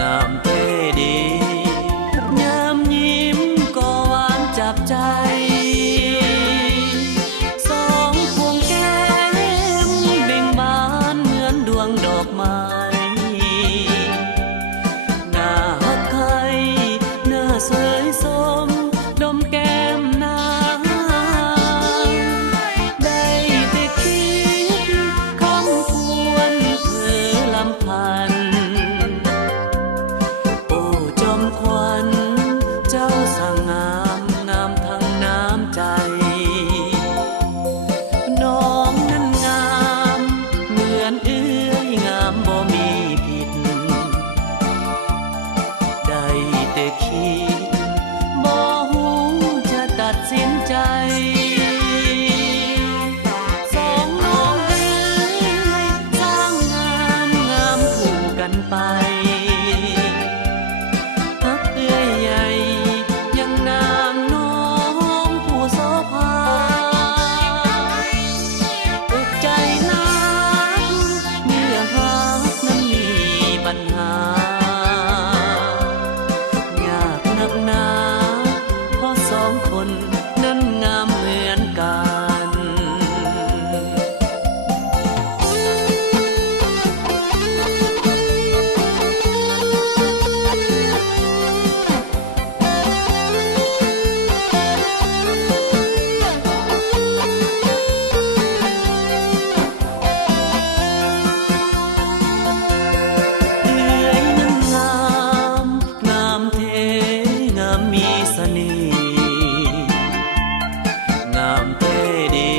งามเท่ดียามยิ้มก็หวานจับใจสองพวงแก้มเบ่งบานเหมือนดวงดอกไม้หน้าฮักใครหน้าสวยสมดมแก้มนางได้แต่คิดคำควรเธอลำพันควันเจ้าสั่งงามงามทั้งน้ำใจน้องนั้นงามเหมือนเอื้อยงามบ่มีผิดได้แต่คิดบ่หูจะตัดสินใจสองน้องเอ้ยสร้างงามงามคู่กันไปยากนักหนาเพราะสองคนนั้นงามเหมือนกันมีเสน่ห์งามเท่ดี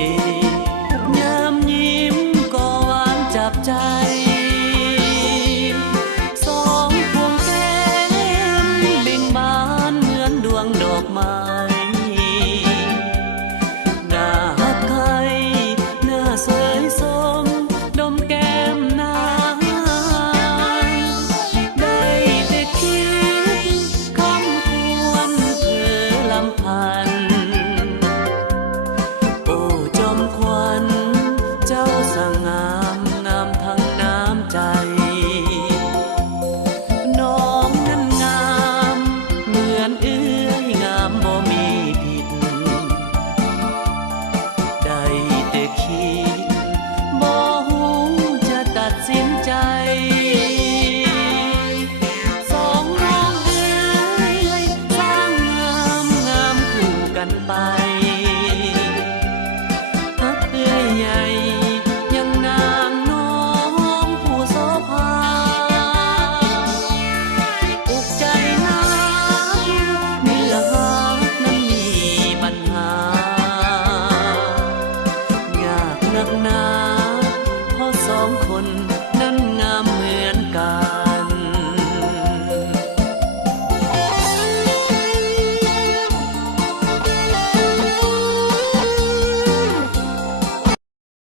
ยามยิ้มก็หวานจับใจสองพวงแก้มเบ่งบานเหมือนดวงดอกไม้หน้าฮักใครหน้าสวยสมดมแก้มนางได้แต่คิดคำควรลำพันโอ้จอมควันเจ้าสั่งงามงามทั้งน้ำใจน้องนั้นงามเหมือนเอื้อยงามบ่มีผิดได้แต่คิดบ่หูจะตัดสินใจไปฮักเอื้อยใหญ่ยังนางน้องผู้โสภาอุกใจนักเมื่อฮักนั้นมีปัญหายากนักหนาเพราะสองคน